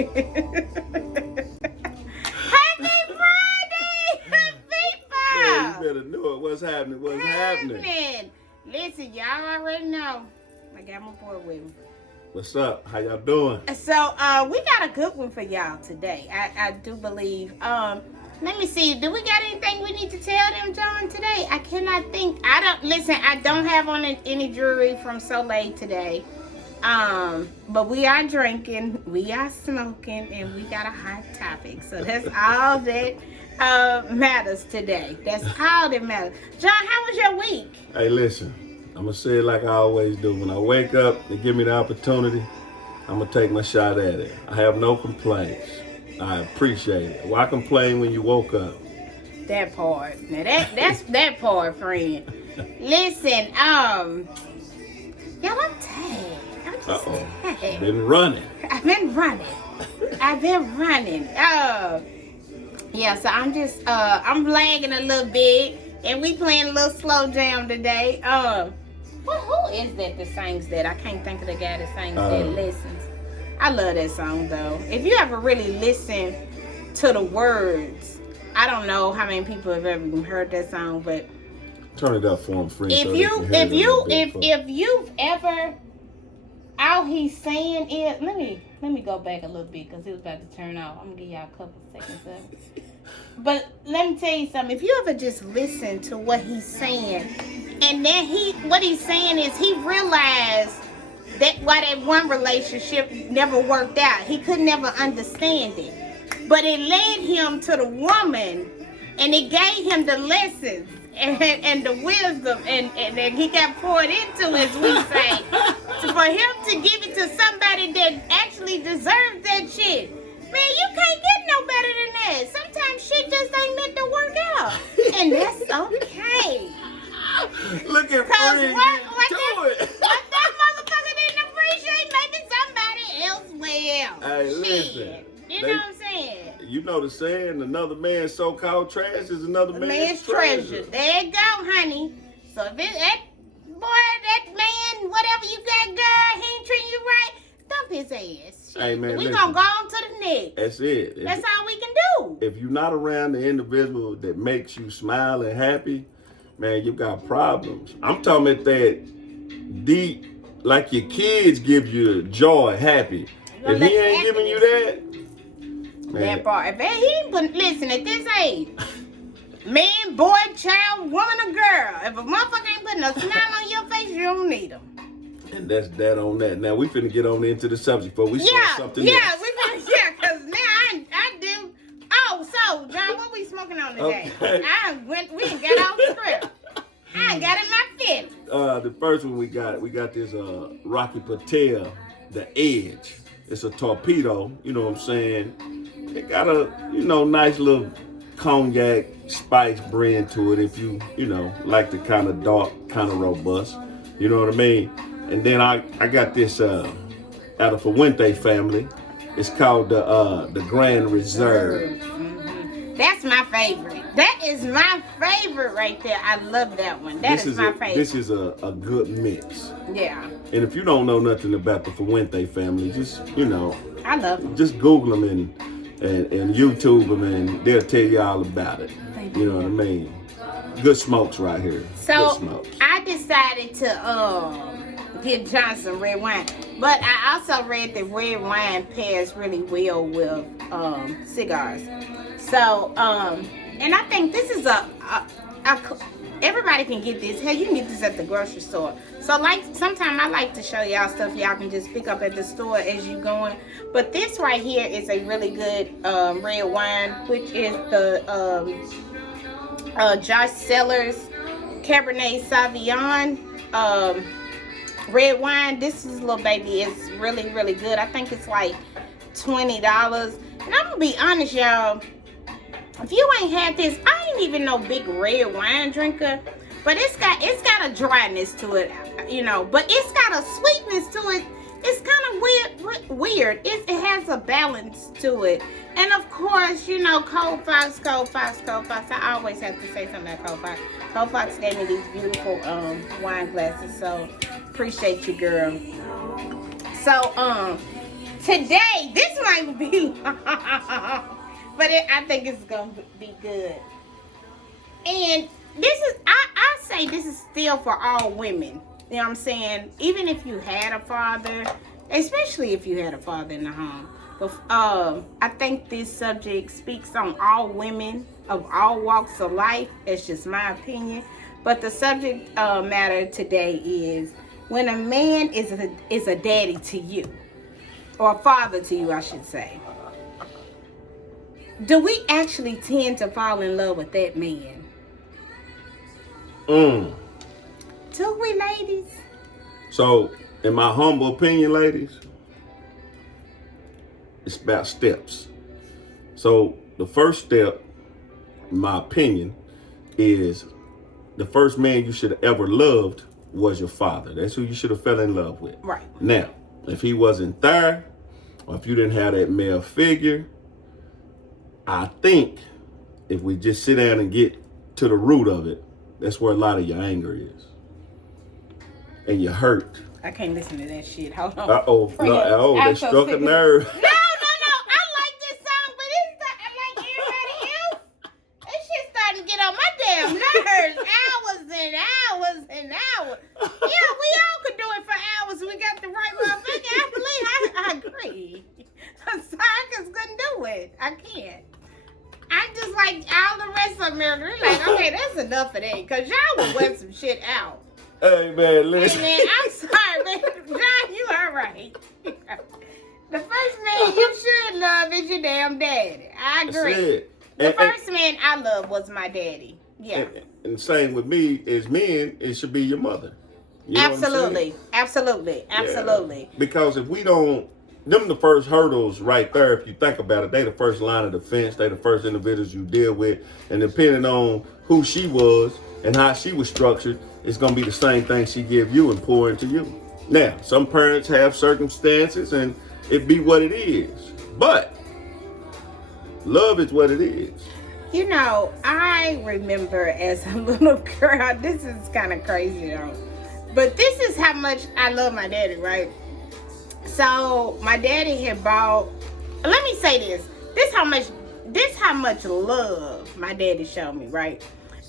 Yeah, you better know it. What's happening? What's happening? Listen, y'all already know. I got my boy with me. What's up? How y'all doing? So, we got a good one for y'all today. I do believe. Let me see. Do we got anything we need to tell them, John, today? I cannot think. I don't have on any jewelry from Soleil today. But we are drinking, we are smoking, and we got a hot topic. So that's all that matters today. That's all that matters. John, how was your week? Hey, listen. I'm going to say it like I always do. When I wake up, they give me the opportunity, I'm going to take my shot at it. I have no complaints. I appreciate it. Why complain when you woke up? That part. Now that's that part, friend. Listen, y'all, I'm tired. I'm just tired. Been running. I've been running. Yeah, so I'm just I'm lagging a little bit, and we playing a little slow jam today. Who is that sings that? I can't think of the guy that sings that listens. I love that song though. If you ever really listen to the words, I don't know how many people have ever even heard that song, but turn it up for him, friend. If you've ever, all he's saying is, let me go back a little bit because it was about to turn off. I'm gonna give y'all a couple seconds of it. But let me tell you something. If you ever just listen to what he's saying, and then what he's saying is he realized that why that one relationship never worked out. He could never understand it. But it led him to the woman, and it gave him the lessons and the wisdom, and he got poured into, as we say. So for him to give it to somebody that actually deserves that shit, man, you can't get no better than that. Sometimes shit just ain't meant to work out, and that's okay. Look at Fred. What that motherfucker didn't appreciate, maybe somebody else will. Hey, listen. You know what I'm saying? You know the saying, another man's so-called trash is another man's treasure. There you go, honey. So if that man, whatever you got, girl, he ain't treating you right, dump his ass. Hey, man, we gonna go on to the next. That's it. That's all we can do. If you're not around the individual that makes you smile and happy, man, you got problems. I'm talking about that deep, like your kids give you joy, happy. If he ain't giving you that, man. That part. If he ain't put, listen, at this age, man, boy, child, woman, or girl, if a motherfucker ain't putting a smile on your face, you don't need him. And that's that on that. Now we finna get on into the subject, but we saw something else. Because now I do. Oh, so John, what we smoking on today? Okay. We didn't get off the script. I got in my feelings. The first one we got this Rocky Patel, The Edge. It's a torpedo, you know what I'm saying? It got a, nice little cognac spice brand to it if you like the kind of dark, kind of robust. You know what I mean? And then I got this out of Fuente family. It's called the Grand Reserve. Mm-hmm. That's my favorite. That is my favorite right there. I love that one. That is my favorite. This is a good mix. Yeah. And if you don't know nothing about the Fuente family, just, I love them. Just Google them and YouTube them, and they'll tell you all about it. You know what I mean? Good smokes right here. So I decided to get Johnson red wine, but I also read that red wine pairs really well with cigars. So and I think this is everybody can get this. Hell, you can get this at the grocery store. So sometimes I like to show y'all stuff y'all can just pick up at the store as you going. But this right here is a really good red wine, which is the Josh Cellars Cabernet Sauvignon red wine. This is little baby is really, really good. I think it's like $20. And I'm gonna be honest, y'all. If you ain't had this, I ain't even no big red wine drinker, but it's got a dryness to it, but it's got a sweetness to it. It's kind of weird. It has a balance to it. And of course, Cold Fox. I always have to say something about Cold Fox. Cold Fox gave me these beautiful wine glasses, so appreciate you, girl. So today, this might be long. But I think it's going to be good. And I say this is still for all women. You know what I'm saying? Even if you had a father, especially if you had a father in the home. But I think this subject speaks on all women of all walks of life. It's just my opinion. But the subject matter today is when a man is a daddy to you, or a father to you, I should say. Do we actually tend to fall in love with that man? Do we, ladies? So, in my humble opinion, ladies, it's about steps. So, the first step, in my opinion, is the first man you should have ever loved was your father. That's who you should have fell in love with. Right. Now, if he wasn't there, or if you didn't have that male figure, I think if we just sit down and get to the root of it, that's where a lot of your anger is. And your hurt. I can't listen to that shit. Hold on. They struck a nerve. No. I like this song, but it's like everybody else. This shit starting to get on my damn nerves. Hours and hours and hours. Yeah, we all could do it for hours. We got the right motherfucker. I agree. Scientists couldn't do it. I can't. I just like all the rest of America. They're like, okay, that's enough of that. Because y'all will wear some shit out. Hey, man, listen. Hey, man, I'm sorry, man. John, you all right. The first man you should love is your damn daddy. I agree. The first man I loved was my daddy. Yeah. And same with me, as men, it should be your mother. You know Absolutely. Yeah. Because if we don't, them the first hurdles right there. If you think about it, they the first line of defense. They the first individuals you deal with. And depending on who she was and how she was structured, it's going to be the same thing she give you and pour into you. Now, some parents have circumstances and it be what it is. But love is what it is. You know, I remember as a little girl, this is kind of crazy though, but this is how much I love my daddy, right? So my daddy had bought, let me say this how much love my daddy showed me, right?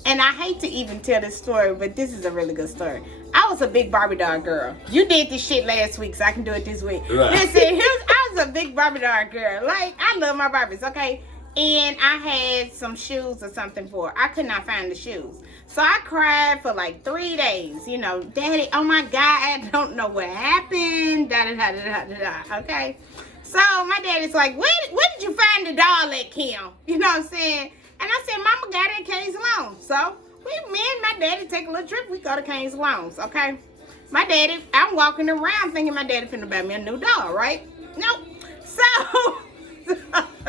And I hate to even tell this story, but this is a really good story. I was a big Barbie doll girl. You did this shit last week, so I can do it this week. Right. Listen, I was a big Barbie doll girl. Like, I love my Barbies, okay? And I had some shoes or something for her. I could not find the shoes. So I cried for like 3 days. You know, Daddy, oh my God, I don't know what happened. Okay? So my daddy's like, where did you find the doll at, Kim? You know what I'm saying? And I said, Mama got it at King's Loans. So me and my daddy take a little trip. We go to King's Loans, okay? My daddy, I'm walking around thinking my daddy finna buy me a new doll, right? Nope. So...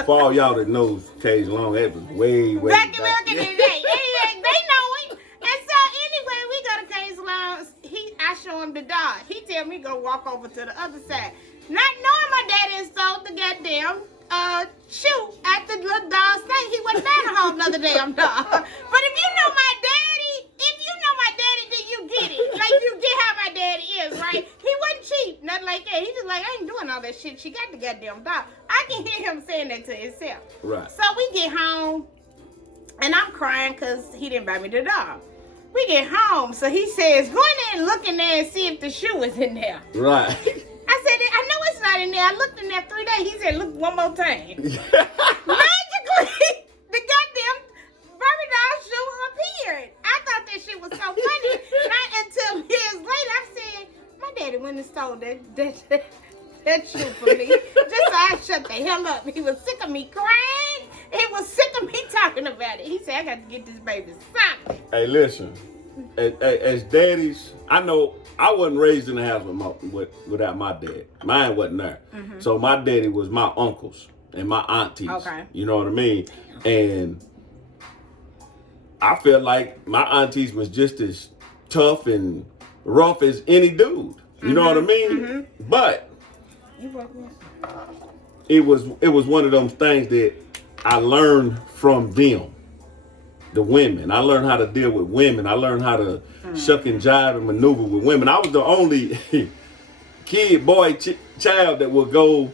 For all y'all that knows King's Loans, that was way back in the day. They know it. And so anyway, we go to King's Loans. I show him the doll. He tell me go walk over to the other side. Not knowing my daddy installed the goddamn shoe at the little doll thing. He wasn't buying a whole nother damn doll. But if you know my daddy, then you get it. Like, you get how my daddy is, right? He wasn't cheap, nothing like that. He just like, I ain't doing all that shit. She got the goddamn doll. I can hear him saying that to himself. Right. So we get home, and I'm crying because he didn't buy me the doll. We get home, so he says, go in there and look in there and see if the shoe is in there. Right. I said, I know it's not in there. I looked in there 3 days. He said, look one more time. Magically, the goddamn Barbie doll shoe appeared. I thought that shit was so funny. Not until years later, I said, my daddy went and stole that shoe for me. Just so I shut the hell up. He was sick of me crying. He was sick of me talking about it. He said, I got to get this baby something. Hey, listen. As daddies, I know I wasn't raised in the house without my dad. Mine wasn't there. Mm-hmm. So my daddy was my uncles and my aunties. Okay. You know what I mean? And I felt like my aunties was just as tough and rough as any dude. You know what I mean? Mm-hmm. But it was one of those things that I learned from them. The women. I learned how to deal with women. I learned how to shuck and jive and maneuver with women. I was the only child that would go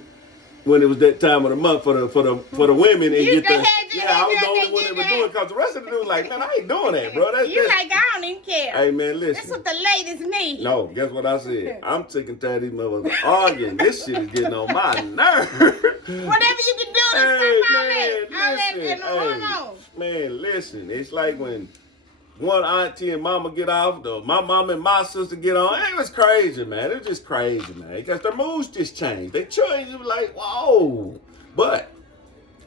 when it was that time of the month for the women and You get the had to- yeah, I was the only you one that was had- doing it because the rest of the dudes like, man, I ain't doing that, bro. That's You like, I don't even care. hey man, listen. That's what the ladies need. No, guess what I said? I'm sick and tired of these motherfuckers arguing. This shit is getting on my nerves. Whatever you can do to Hey, stop all man, that listen, and hormones. Man, listen. It's like when one auntie and mama get off, my mama and my sister get on. It was crazy, man. It was just crazy, man. Because their moods just changed. They changed. It was like, whoa. But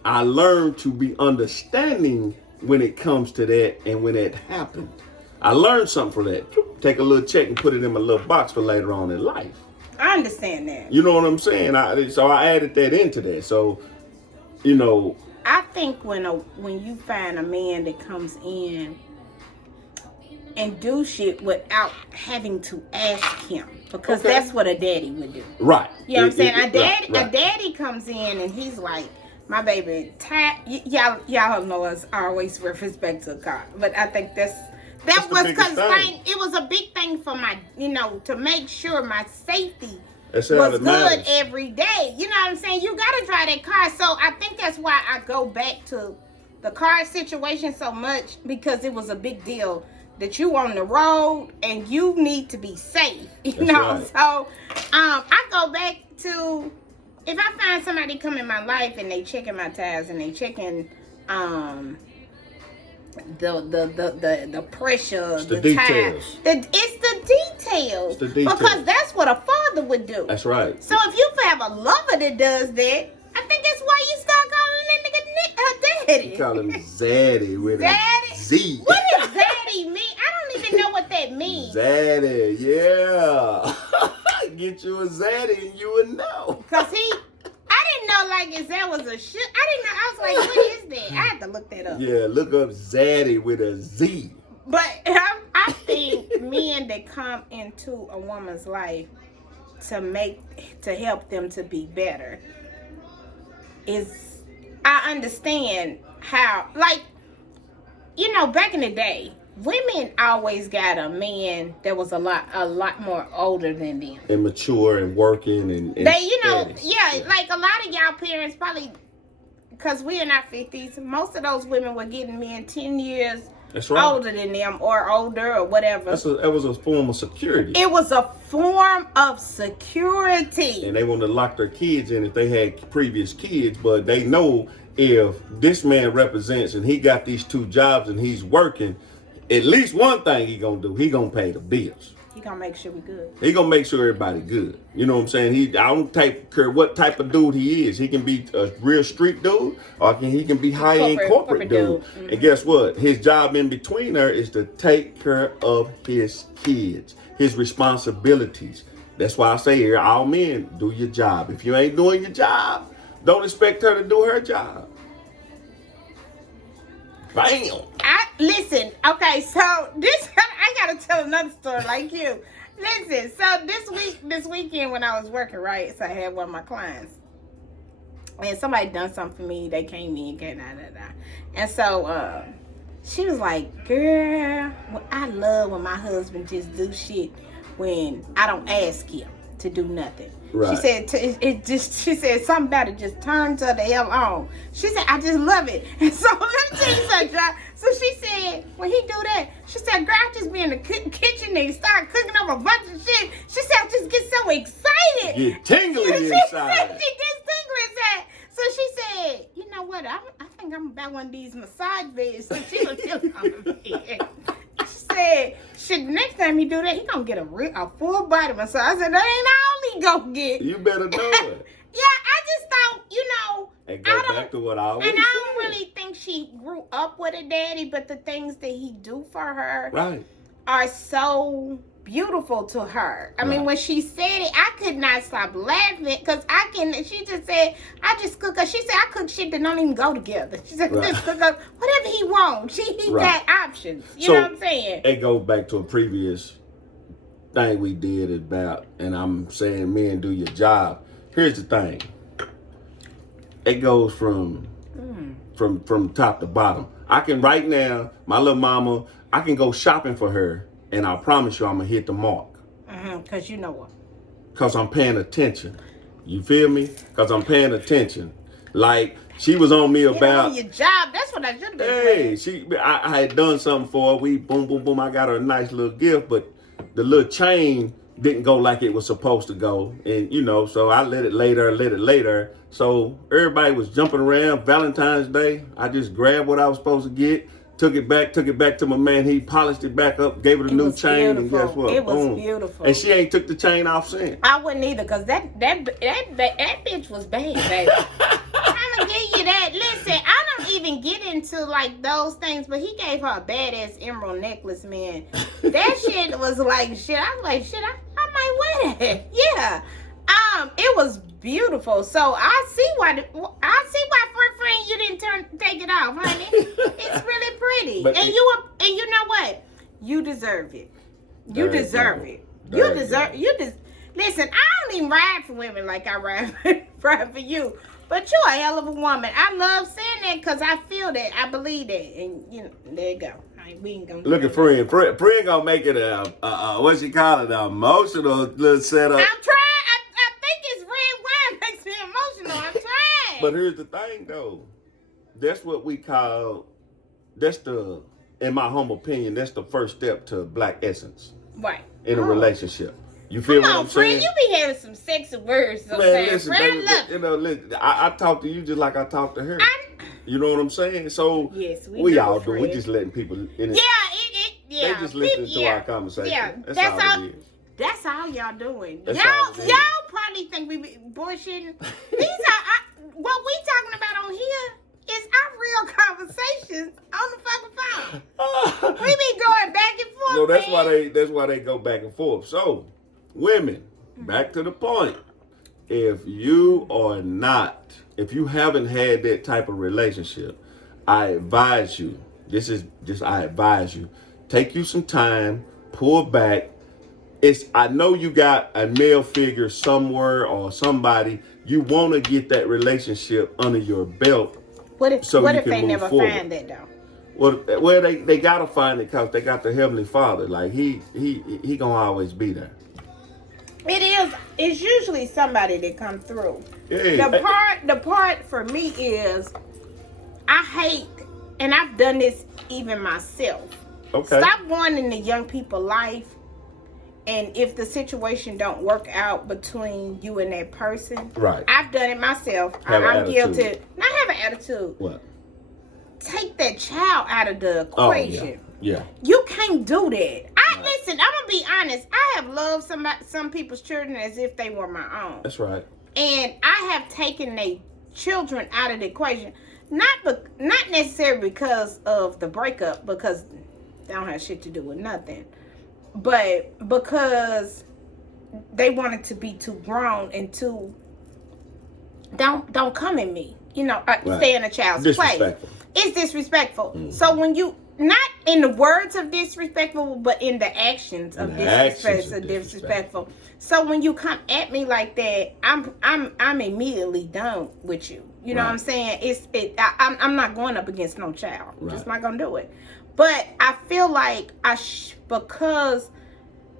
I learned to be understanding when it comes to that and when it happened. I learned something from that. Take a little check and put it in my little box for later on in life. I understand that. You know what I'm saying? So I added that into that. So, you know. I think when you find a man that comes in and do shit without having to ask him, because Okay. that's what a daddy would do. Right. You know what I'm saying? Right. A daddy comes in and he's like, my baby, y'all know us always with respect to God, but I think that That's the was biggest because thing. it was a big thing for my, to make sure my safety That's all was that good matters. every day. You know what I'm saying? You gotta drive that car. So I think that's why I go back to the car situation so much, because it was a big deal that you on the road and you need to be safe. You That's know? right. So I go back to, if I find somebody come in my life and they checking my tires and they checking the pressure, It's the tire. details. It's the details. It's the details. Because that's what a father would do. That's right. So if you have a lover that does that, I think that's why you start calling that nigga her daddy. You call him Zaddy with Daddy? a Z. What does daddy mean? I don't even know what that means. Zaddy, yeah. Get you a Zaddy and you would know. Cause I didn't know like if that was a shit. I didn't know. I was like, what is that? I had to look that up. Yeah, look up Zaddy with a Z. But I think men that come into a woman's life to help them to be better is, I understand how, like, back in the day, women always got a man that was a lot more older than them. And mature and working and They, steady. yeah, like a lot of y'all parents probably, because we're in our 50s, most of those women were getting men 10 years That's right. older than them or older or whatever. That was a form of security. It was a form of security. And they want to lock their kids in if they had previous kids, but they know if this man represents and he got these 2 jobs and he's working, at least one thing he gonna do, he gonna pay the bills. He gonna make sure we good. He gonna make sure everybody good. You know what I'm saying? I don't care what type of dude he is. He can be a real street dude, or he can be high-end corporate dude. Mm-hmm. And guess what? His job in between there is to take care of his kids, his responsibilities. That's why I say here, all men, do your job. If you ain't doing your job, don't expect her to do her job. Bam. Listen, okay, so this, I gotta tell another story like you. Listen, so this weekend when I was working, right, so I had one of my clients, and somebody done something for me, they came in, and so she was like, girl, I love when my husband just do shit when I don't ask him to do nothing. Right. She said she said something about it just turns her the hell on. She said, I just love it. And so let me tell you something, right? So she said, when he do that, she said, girl, I just be in the kitchen and start cooking up a bunch of shit. She said, I just get so excited. Get tingly She inside. said she gets tingly inside. So she said, you know what? I think I'm about one of these massage beds. So she was feeling on the bed. She said, shit, the next time he do that, he gonna get a full body massage. I said, that ain't all he gonna get. You better know it. Yeah, I just thought, And go back to what I always and I don't said. really think she grew up with a daddy, but the things that he do for her Right. are so beautiful to her. I mean, Right. when she said it, I could not stop laughing because she just said, I just cook her. She said, I cook shit that don't even go together. She said, Right. just cook her whatever he wants. He Right. got options. You So, know what I'm saying? It goes back to a previous thing we did about, and I'm saying men do your job. Here's the thing. It goes from top to bottom. I can right now, my little mama, I can go shopping for her, and I promise you I'm gonna hit the mark. Because you know what? Because I'm paying attention. You feel me? Because I'm paying attention. Like, she was on me Get about... on your job. That's what I should do. Hey, I had done something for her. We boom, boom, boom. I got her a nice little gift, but the little chain didn't go like it was supposed to go. And, you know, so I let it later. So everybody was jumping around. Valentine's Day, I just grabbed what I was supposed to get, took it back to my man. He polished it back up, gave it a new chain, beautiful. and guess what? It was Boom. beautiful. And she ain't took the chain off since. I wouldn't either, because that bitch was bad, baby. I'm going to give you that. Listen, I don't even get into, like, those things, but he gave her a badass emerald necklace, man. That shit was like, shit. I was like, shit, I might wear that. Yeah. It was beautiful. So I see why friend, you didn't take it off, honey. It's really pretty. And you know what? You deserve it. You deserve it. Listen, I don't even ride for women like I ride for you. But you're a hell of a woman. I love saying that because I feel that. I believe that. And, you know, there you go. We ain't gonna look at friend. Friend gonna make it what you call it, an emotional little setup. I'm trying. I think it's red wine makes me emotional. I'm trying. But here's the thing, though. That's what we call, in my humble opinion, that's the first step to black essence. Right. In a relationship. You feel what I'm saying? Friend, you be having some sexy words sometimes. Man, listen, friend, baby, you know, listen, I talk to you just like I talk to her. You know what I'm saying? So yes, we all do. We just letting people in it. Yeah, They just listening to our conversation. Yeah, that's all it is. That's all y'all doing. That's y'all probably think we be bullshitting. What we talking about on here is our real conversations on the fucking phone. We be going back and forth. So that's why they go back and forth. So, women, back to the point. If you haven't had that type of relationship, I advise you. I advise you. Take you some time, pull back. I know you got a male figure somewhere or somebody. You want to get that relationship under your belt. What if they never find that though? Well, they gotta find it because they got the Heavenly Father. Like he gonna always be there. It's usually somebody that come through. Yeah. The part for me is I hate, and I've done this even myself. Okay. Stop wanting the young people life, and if the situation don't work out between you and that person, right? I've done it myself. I'm guilty. Not have an attitude. What? Take that child out of the equation. Oh, yeah. You can't do that. Listen, I'm gonna be honest. I have loved some people's children as if they were my own. That's right. And I have taken their children out of the equation, not necessarily because of the breakup, because they don't have shit to do with nothing, but because they wanted to be too grown and too don't come at me, stay in a child's place. It's disrespectful. Mm-hmm. So when you, not in the words of disrespectful, but in the actions of disrespectful. So when you come at me like that, I'm immediately done with you. You know what I'm saying? I'm not going up against no child. I'm just not gonna do it. But I feel like because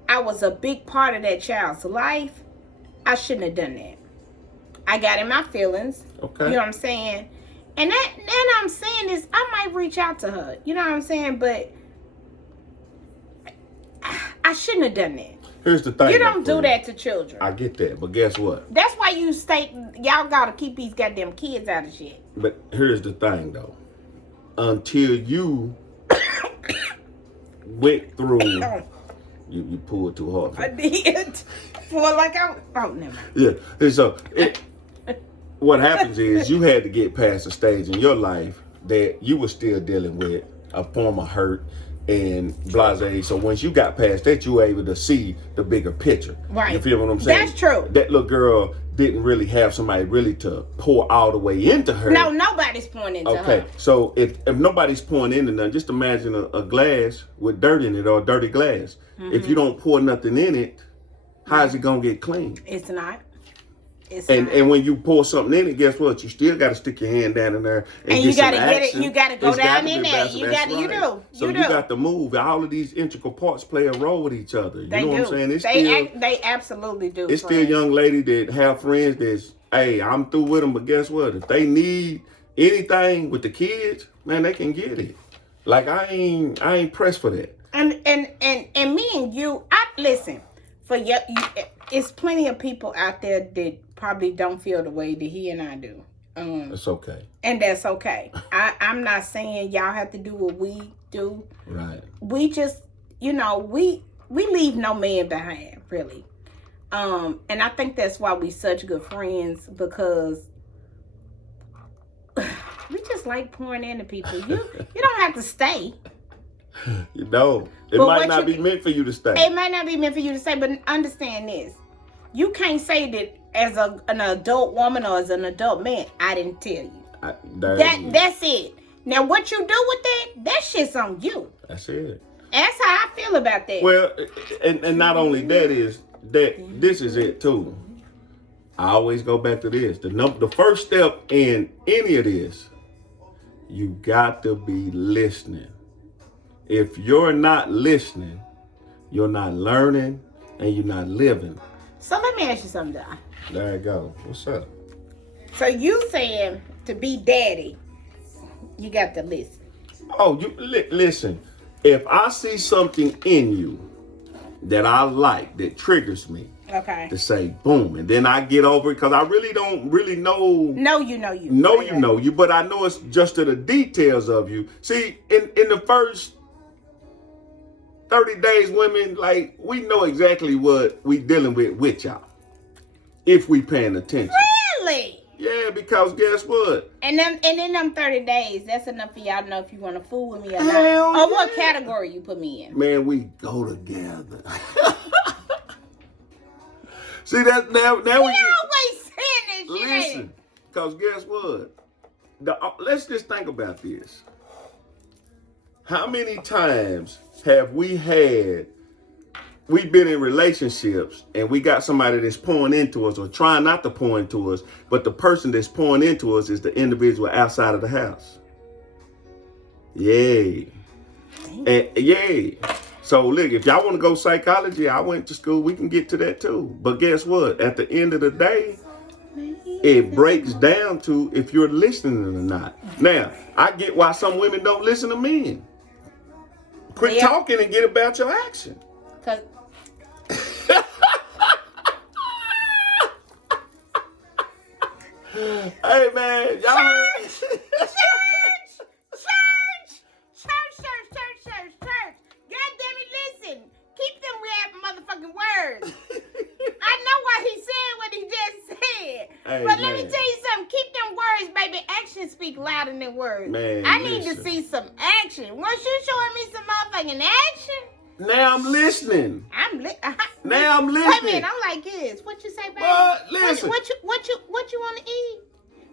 I was a big part of that child's life, I shouldn't have done that. I got in my feelings. Okay. You know what I'm saying? And that I'm saying is I might reach out to her. You know what I'm saying? But I shouldn't have done that. Here's the thing. You don't do that to children. I get that, but guess what? That's why y'all gotta keep these goddamn kids out of shit. But here's the thing though. Until you went through you pulled too hard. I did. Never mind. Yeah. And so what happens is you had to get past a stage in your life that you were still dealing with a form of hurt and blase. So once you got past that, you were able to see the bigger picture. Right. You feel what I'm saying? That's true. That little girl didn't really have somebody really to pour all the way into her. No, nobody's pouring into her. Okay. So if nobody's pouring into nothing, just imagine a glass with dirt in it or a dirty glass. Mm-hmm. If you don't pour nothing in it, how is it going to get clean? It's not. And when you pour something in it, guess what? You still got to stick your hand down in there and you got to get it. You got to go down in there. You got to. You do. So you got to move. All of these integral parts play a role with each other. You know what I'm saying? They absolutely do. It's still young lady that have friends that's, hey, I'm through with them, but guess what? If they need anything with the kids, man, they can get it. Like I ain't pressed for that. And me and you, listen. For you, it's plenty of people out there that probably don't feel the way that he and I do. It's okay. And that's okay. I'm not saying y'all have to do what we do. Right. We just, we leave no man behind, really. And I think that's why we such good friends, because we just like pouring into people. You don't have to stay. You know, it might not be meant for you to stay. It might not be meant for you to stay, but understand this. You can't say that as an adult woman or as an adult man, I didn't tell you. That's it. Now, what you do with that shit's on you. That's it. That's how I feel about that. Well, and not only that is that this is it too. I always go back to this. The first step in any of this, you got to be listening. If you're not listening, you're not learning and you're not living. So let me ask you something, Don. There you go. What's up? So you saying to be daddy, you got to listen. Oh, you listen. If I see something in you that I like, that triggers me, okay, to say boom, and then I get over it because I really don't really know. Know you. Know you, but I know it's just to the details of you. See, in the first 30 days, women, like, we know exactly what we dealing with y'all. If we paying attention. Really? Yeah, because guess what? And in them 30 days, that's enough for y'all to know if you want to fool with me or not. Hell or what category you put me in. Man, we go together. See, that now we always saying this shit. Listen, because guess what? Let's just think about this. How many times have we've been in relationships and we got somebody that's pouring into us or trying not to pour into us, but the person that's pouring into us is the individual outside of the house? Yay. And yay. So look, if y'all want to go psychology, I went to school, we can get to that too. But guess what? At the end of the day, it breaks down to if you're listening or not. Now, I get why some women don't listen to men. Quit talking and get about your action. Cause hey man, y'all heard? Church. God damn it, listen. Keep them motherfucking words. I know why he said what he just said. Hey, but let me tell you something. Keep them words, baby. Actions speak louder than words. Man, I need to see some action. Once you showing me some motherfucking action. Now I'm listening. Now I'm listening. Wait a minute, I'm like this. What you say, baby? Listen. What you want to eat?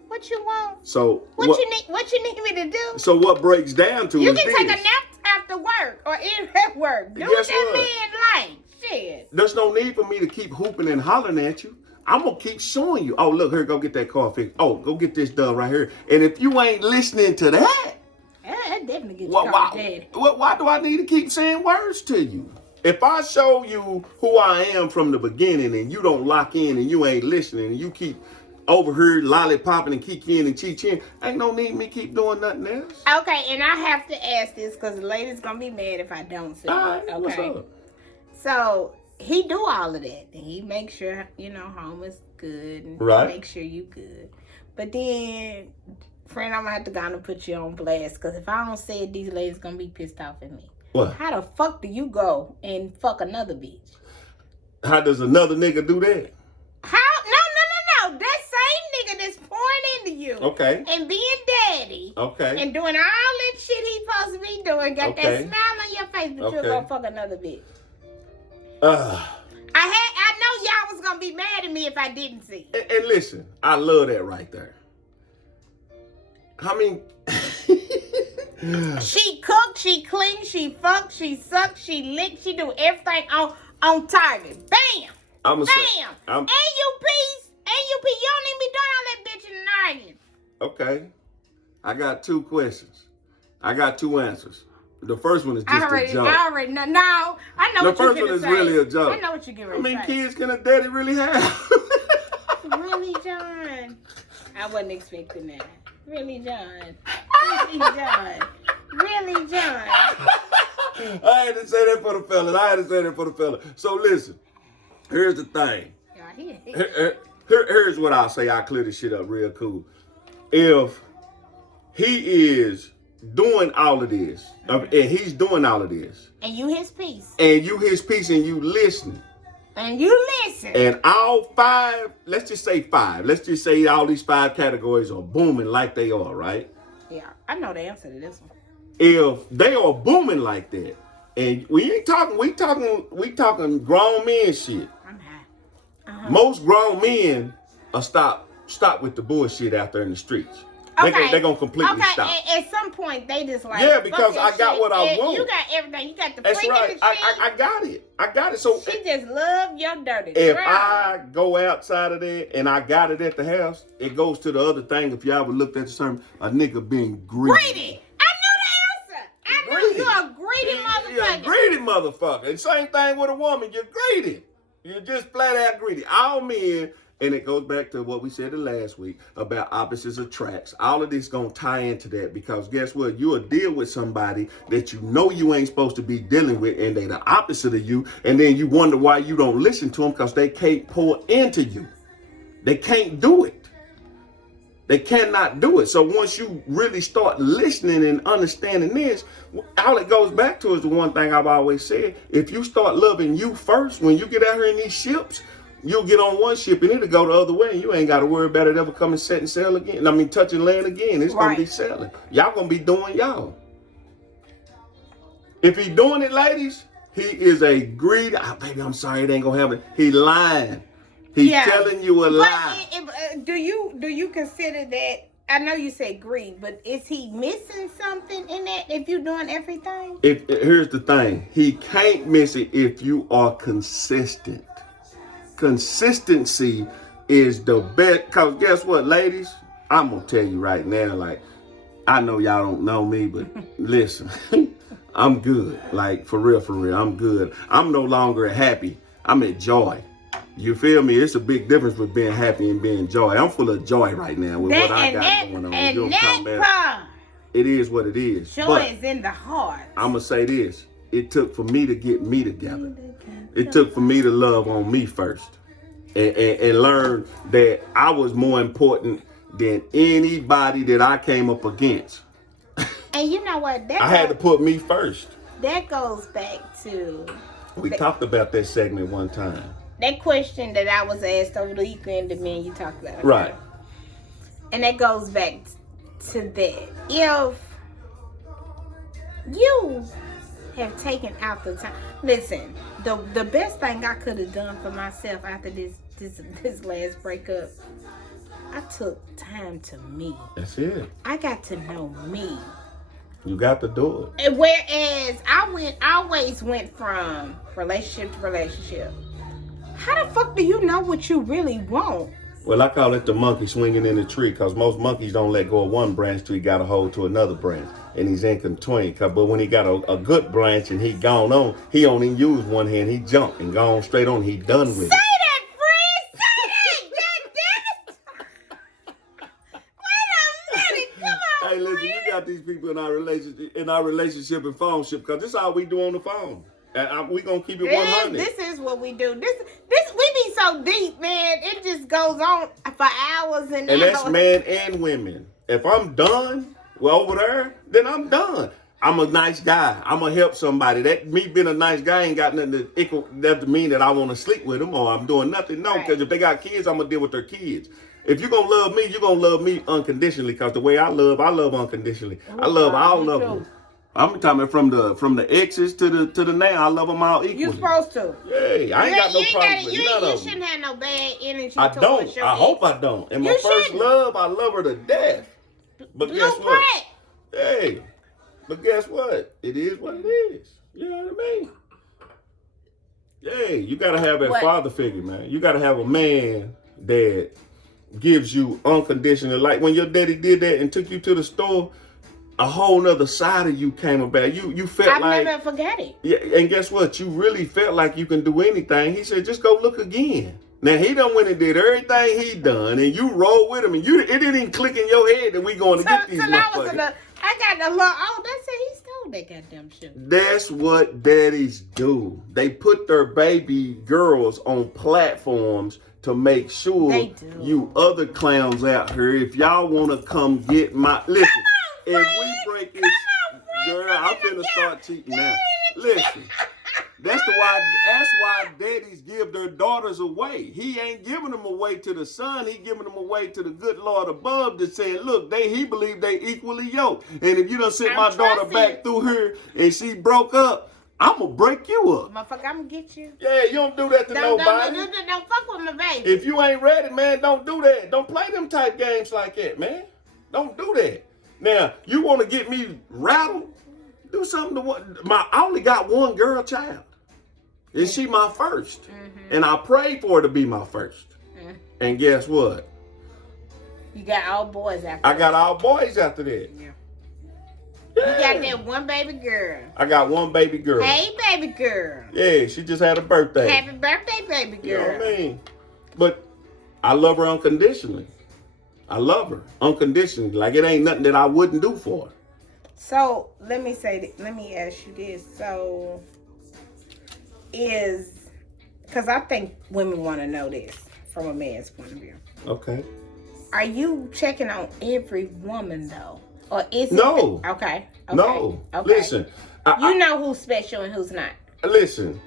What you want? So what you need me to do? So what breaks down to you is can take a nap after work or in at work. Do what that man like. Shit. There's no need for me to keep hooping and hollering at you. I'm gonna keep showing you. Oh, look here, go get that car fixed. Oh, go get this done right here. And if you ain't listening to that, that definitely gets you called daddy. Why do I need to keep saying words to you? If I show you who I am from the beginning and you don't lock in and you ain't listening and you keep over here lollipopping and kicking and cheating, ain't no need me keep doing nothing else. Okay, and I have to ask this because the lady's gonna be mad if I don't say it. Okay. What's up? So he do all of that. And he makes sure, home is good. And right. Make sure you good. But then, friend, I'm gonna have to go and put you on blast because if I don't say it, these ladies gonna be pissed off at me. What? How the fuck do you go and fuck another bitch? How does another nigga do that? How? No. That same nigga that's pouring into you. Okay. And being daddy. Okay. And doing all that shit he's supposed to be doing. Got that smile on your face, but you're gonna fuck another bitch. I know y'all was gonna be mad at me if I didn't see it. And listen, I love that right there. I mean, she cook, she clean, she fuck, she suck, she lick, she do everything on target. Bam! And you you pee. You don't even be doing all that bitching and arguing. Okay. I got 2 questions. I got 2 answers. The first one is just a joke. I already know. No, I know The what you're first one gonna is say. really a joke. I know what you're How going to many say. kids can a daddy really have? Really, John? I wasn't expecting that. Really, John? Really, John? Really, John? I had to say that for the fellas. So listen, here's the thing. Here's what I'll say. I'll clear this shit up real cool. If he is doing all of this, and he's doing all of this, And you his piece. and you his piece and you listening, And you listen. and all 5, let's just say 5, let's just say all these 5 categories are booming like they are, right? Yeah, I know the answer to this one. If they are booming like that, and we talking grown men shit. I'm high. Most grown men are stop with the bullshit out there in the streets. Okay. They're gonna completely stop. At some point they just like, Yeah, because fuck I that got shit. what I And want. You got everything. You got the That's freaking right. I got it. So she just love your dirty. if drive. I go outside of there and I got it at the house, it goes to the other thing. If y'all ever looked at the term, a nigga being greedy. Greedy. I know the answer. I know Greedy. you're a greedy You're motherfucker. a greedy motherfucker. And same thing with a woman. You're greedy. You're just flat out greedy. All men, and it goes back to what we said last week about opposites attracts. All of this gonna tie into that because guess what? You'll deal with somebody that you know you ain't supposed to be dealing with, and they the opposite of you, and then you wonder why you don't listen to them because they can't pour into you. They can't do it. They cannot do it. So once you really start listening and understanding this, all it goes back to is the one thing I've always said. If you start loving you first, when you get out here in these ships, you'll get on one ship and it'll go the other way. And you ain't got to worry about it ever coming set and sail again. I mean, touching land again. It's going to be sailing. Y'all going to be doing y'all. If he doing it, ladies, he is a greedy. Oh, baby, I'm sorry, it ain't going to happen. He lying. He's telling you a lie. Do you consider that? I know you say greed, but is he missing something in that if you're doing everything? Here's the thing. He can't miss it if you are consistent. Consistency is the best. Because guess what, ladies? I'm going to tell you right now, like, I know y'all don't know me, but listen, I'm good. Like, for real, I'm good. I'm no longer happy. I'm at joy. You feel me? It's a big difference with being happy and being joy. I'm full of joy right now with what I got going on. And that it is what it is. Joy is in the heart. I'm going to say this. It took for me to get me together. It took for me to love on me first. And learn that I was more important than anybody that I came up against. And you know what? I had to put me first. That goes back to... We talked about that segment one time. That question that I was asked over the weekend, the men you talked about. Right. And that goes back to that. If you have taken out the time... Listen, the best thing I could have done for myself after this last breakup, I took time to me. That's it. I got to know me. You got to do it. And whereas I always went from relationship to relationship. How the fuck do you know what you really want? Well, I call it the monkey swinging in the tree because most monkeys don't let go of one branch till he got a hold to another branch. And he's in between. But when he got a good branch and he gone on, he only used one hand. He jumped and gone straight on. He done with it. Say that, Fred! Say that! God damn it! Wait a minute! Come on, Hey, listen, Fred. you got these people in our relationship and phone ship because this is all we do on the phone. And we gonna keep it 100. This is what we do. This we be so deep, man. It just goes on for hours and And hours. that's men and women. If I'm done over there, then I'm done. I'm a nice guy. I'm gonna help somebody. That me being a nice guy ain't got nothing to equal that to mean that I want to sleep with them or I'm doing nothing. No, because if they got kids, I'm gonna deal with their kids. If you're gonna love me, you're gonna love me unconditionally. Because the way I love unconditionally. I love all of them. I'm talking about from the exes to the now. I love them all equally. You supposed to. Hey, I ain't got no problem with none of You them. shouldn't have no bad energy. I towards don't. your I ex. hope I don't. And my You first shouldn't. love, I love her to death. But guess what? Blueprint. Hey, but guess what? It is what it is. You know what I mean? Hey, you gotta have that What? father figure, man. You gotta have a man that gives you unconditional. Like when your daddy did that and took you to the store, a whole nother side of you came about. You felt I've never forgot it. Yeah, and guess what? You really felt like you can do anything. He said, just go look again. Now he done went and did everything he done, and you rolled with him, and it didn't even click in your head that we going to get these motherfuckers. I got the look. Oh, that's it. He stole that goddamn shit. That's what daddies do. They put their baby girls on platforms to make sure you other clowns out here, if y'all want to come get my... Listen, if we break this... Girl, I'm finna start cheating now. Listen, that's why daddies give their daughters away. He ain't giving them away to the son. He giving them away to the good Lord above that saying, look, he believe they equally yoked. And if you done sent my daughter back through here and she broke up, I'm going to break you up. Motherfucker, I'm going to get you. Yeah, you don't do that to nobody. Don't fuck with my baby. If you ain't ready, man, don't do that. Don't play them type games like that, man. Don't do that. Now, you want to get me rattled? Do something to what? I only got one girl child. And she my first. Mm-hmm. And I prayed for her to be my first. Mm-hmm. And guess what? You got all boys after that. I got all boys after that. Yeah. Yeah. You got that one baby girl. I got one baby girl. Hey, baby girl. Yeah, she just had a birthday. Happy birthday, baby girl. You know what I mean? But I love her unconditionally. I love her unconditionally. Like it ain't nothing that I wouldn't do for her. So let me ask you this. So because I think women want to know this from a man's point of view. Okay. Are you checking on every woman though? Or is no. it? Okay. No. Okay. Listen. You know who's special and who's not. Listen.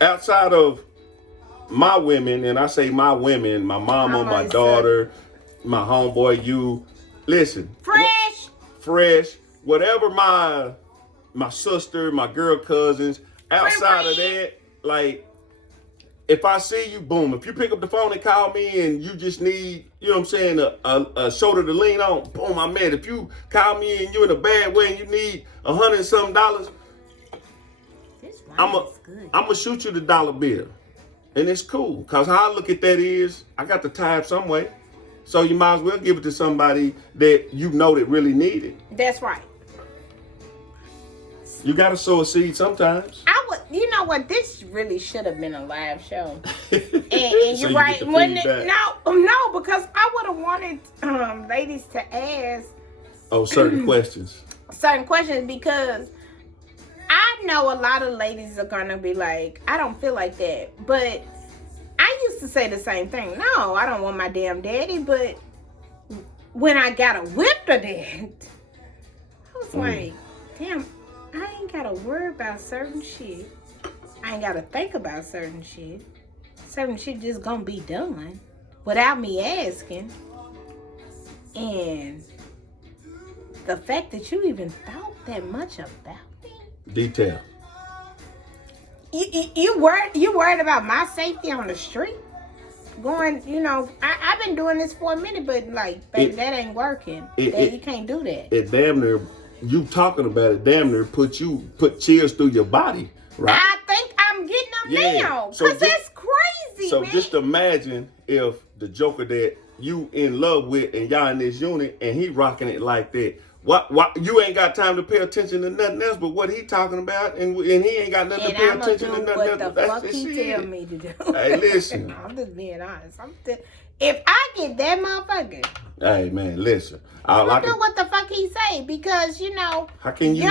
Outside of my women, and I say my women, my mama, my daughter, my homeboy, you. Listen. Fresh. Whatever my sister, my girl cousins. Outside of that, like, if I see you, boom. If you pick up the phone and call me and you just need, you know what I'm saying, a shoulder to lean on, boom, I'm mad. If you call me and you're in a bad way and you need $100 and something, I'm gonna shoot you the dollar bill. And it's cool. Because how I look at that is, I got the time some way. So you might as well give it to somebody that you know that really need it. That's right. You got to sow a seed sometimes. You know what? This really should have been a live show. And you're right. No, because I would have wanted ladies to ask. Oh, certain questions. Certain questions, because I know a lot of ladies are going to be like, I don't feel like that. But I used to say the same thing. No, I don't want my damn daddy. But when I got a whip of that, I was like, damn, I ain't got to worry about certain shit. I ain't got to think about certain shit. Certain shit just going to be done without me asking. And the fact that you even thought that much about me. Detail. You worried about my safety on the street? Going, I've been doing this for a minute, but like, baby, that ain't working. You can't do that. It damn near, you talking about it, damn near put chills through your body, right? I think I'm getting them now, because that's crazy, so man. Just imagine if the joker that you in love with and y'all in this unit and he rocking it like that. What you ain't got time to pay attention to nothing else but what he talking about, and he ain't got nothing to pay attention to nothing else. What the fuck he tell me to do? Hey, listen. I'm just being honest. If I get that motherfucker, hey man, listen. I'm gonna do what the fuck he say, because how can you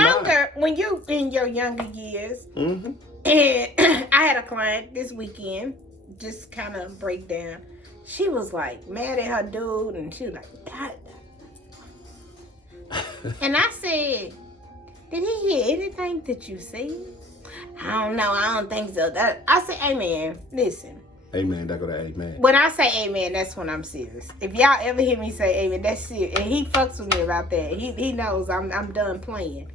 when you in your younger years, mm-hmm. And I had a client this weekend, just kind of break down. She was like mad at her dude, and she was like, God. And I said, did he hear anything that you said? I don't know. I don't think so. I said, amen. Listen. Amen. That go to amen. When I say amen, that's when I'm serious. If y'all ever hear me say amen, that's serious. And he fucks with me about that. He knows I'm done playing.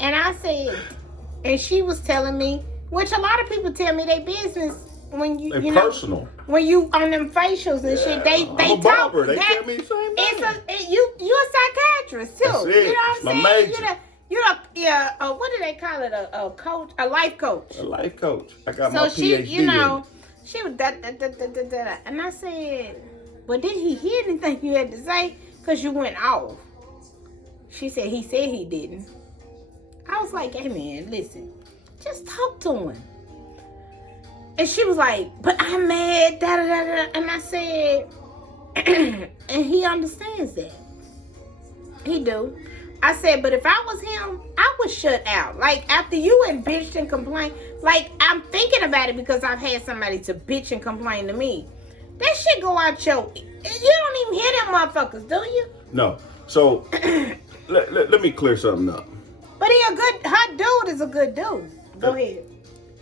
And I said, and she was telling me, which a lot of people tell me their business when you personal. When you on them facials and shit, they I'm a barber. They tell me the same thing. You a psychiatrist too. That's it. You know what I'm saying? Major. You're what do they call it? A coach, a life coach. A life coach. I got my PhD. She was and I said, but did he hear anything you had to say? Because you went off. She said he didn't. I was like, hey man, listen, just talk to him. And she was like, but I'm mad, da da da da. And I said, and he understands that. He do. I said, but if I was him, I would shut out. Like, after you and bitched and complained, like, I'm thinking about it because I've had somebody to bitch and complain to me. That shit go out your... You don't even hear them motherfuckers, do you? No. So, let me clear something up. But he a good... Her dude is a good dude. Go ahead.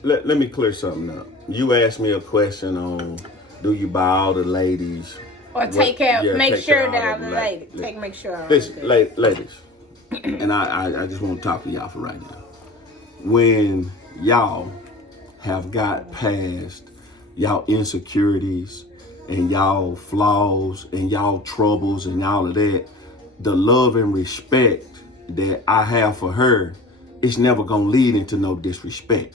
Let me clear something up. You asked me a question on, do you buy all the ladies... Or take care... Yeah, make take sure care that of I'm the the lady. lady. Make sure I'm Listen, good. ladies, and I just want to talk to y'all for right now. When y'all have got past y'all insecurities and y'all flaws and y'all troubles and all of that, the love and respect that I have for her, it's never gonna lead into no disrespect.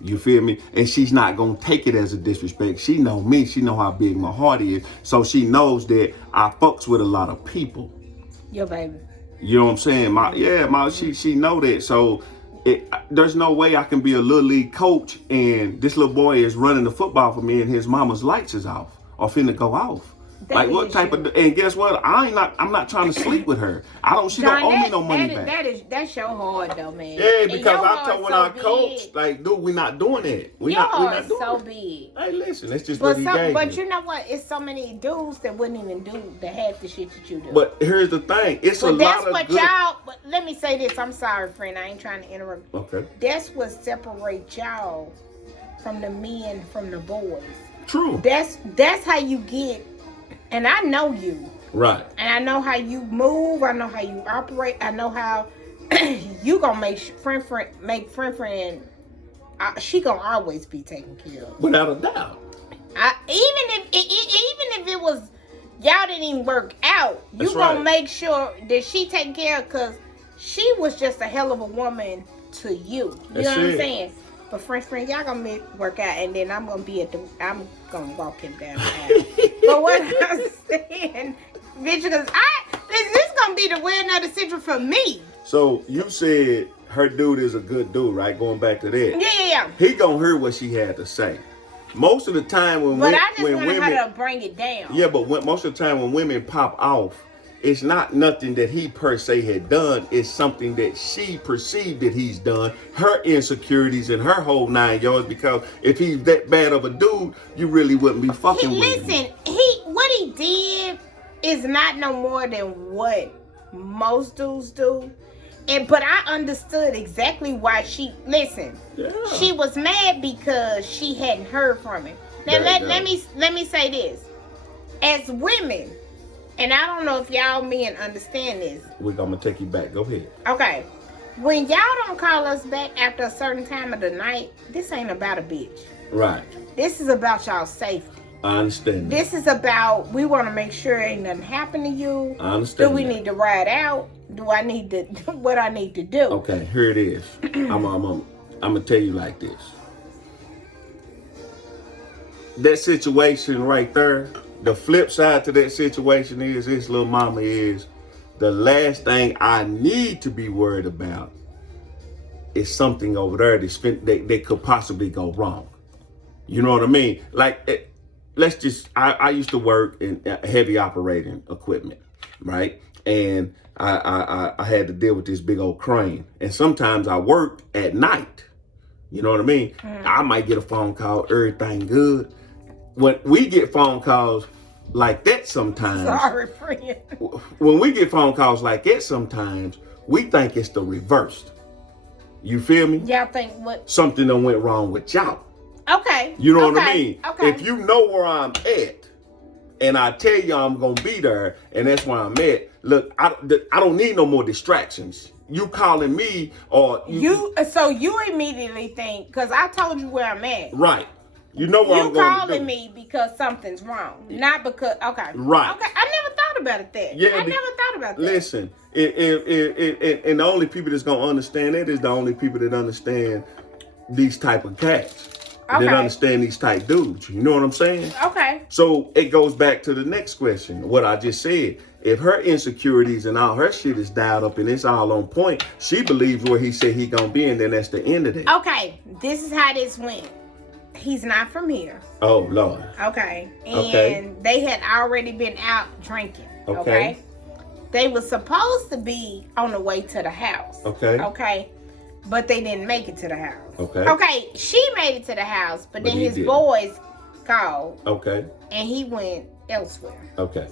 You feel me? And she's not gonna take it as a disrespect. She know me. She know how big my heart is. So she knows that I fucks with a lot of people. Your baby. You know what I'm saying? She know that. So there's no way I can be a little league coach and this little boy is running the football for me and his mama's lights is off or finna go off. Like what type of? And guess what? I'm not trying to sleep with her. She don't owe me no money back. That's your heart though, man. Yeah, because I told when I coach, like, dude, we not doing that. We not doing so it. big. Hey, listen, that's just what he gave But me. you know what? It's so many dudes that wouldn't even do the half the shit that you do. But here's the thing. It's a lot of good. But let me say this. I'm sorry, friend. I ain't trying to interrupt. Okay. That's what separates y'all from the men from the boys. True. That's how you get. And I know you. Right. And I know how you move. I know how you operate. I know how you gonna make friend. She gonna always be taken care of. Without a doubt. Even if it was y'all didn't even work out, you gonna make sure that she take care of, because she was just a hell of a woman to you. You know what I'm saying? But friend, y'all gonna work out, and then I'm gonna walk him down the aisle. But what I'm saying, bitch, because this is gonna be the winner of the century for me. So you said her dude is a good dude, right? Going back to that. Yeah. He gonna hear what she had to say. Most of the time when I just wanted her to bring it down. Yeah, but most of the time when women pop off, it's not nothing that he per se had done. It's something that she perceived that he's done. Her insecurities and her whole 9 yards. Because if he's that bad of a dude, you really wouldn't be fucking with him. Listen, what he did is not no more than what most dudes do. But I understood exactly why she was mad because she hadn't heard from him. Now let me say this. As women, and I don't know if y'all men understand this. We're gonna take you back. Go ahead. Okay. When y'all don't call us back after a certain time of the night, this ain't about a bitch. Right. This is about y'all safety. I understand that. This is about, we want to make sure ain't nothing happen to you. I understand. Do we need to ride out? Do I need to, what I need to do? Okay, here it is. I'm gonna tell you like this. That situation right there, the flip side to that situation is this little mama is the last thing I need to be worried about is something over there that could possibly go wrong. You know what I mean? Like, I used to work in heavy operating equipment, right? And I had to deal with this big old crane. And sometimes I worked at night. You know what I mean? I might get a phone call, everything good. When we get phone calls like that sometimes. Sorry, friend. When we get phone calls like that sometimes, we think it's the reverse. You feel me? Y'all think what? Something done went wrong with y'all. Okay. You know what I mean? Okay. If you know where I'm at, and I tell you I'm gonna be there, and that's where I'm at, look, I don't need no more distractions. You calling me or so you immediately think, because I told you where I'm at. Right. You know what I'm going to do. You calling me because something's wrong, not because, okay. Right. Okay, I never thought about it that. Yeah, I never thought about that. Listen, and the only people that's going to understand that is the only people that understand these type of cats. that understand these type dudes. You know what I'm saying? Okay. So it goes back to the next question, what I just said. If her insecurities and all her shit is dialed up and it's all on point, she believes where he said he gonna be, and then that's the end of it. Okay, this is how this went. He's not from here. Oh, Lord. Okay. And they had already been out drinking. Okay. They were supposed to be on the way to the house. Okay. Okay. But they didn't make it to the house. Okay. Okay, she made it to the house, but then his boys called. Okay. And he went elsewhere. Okay.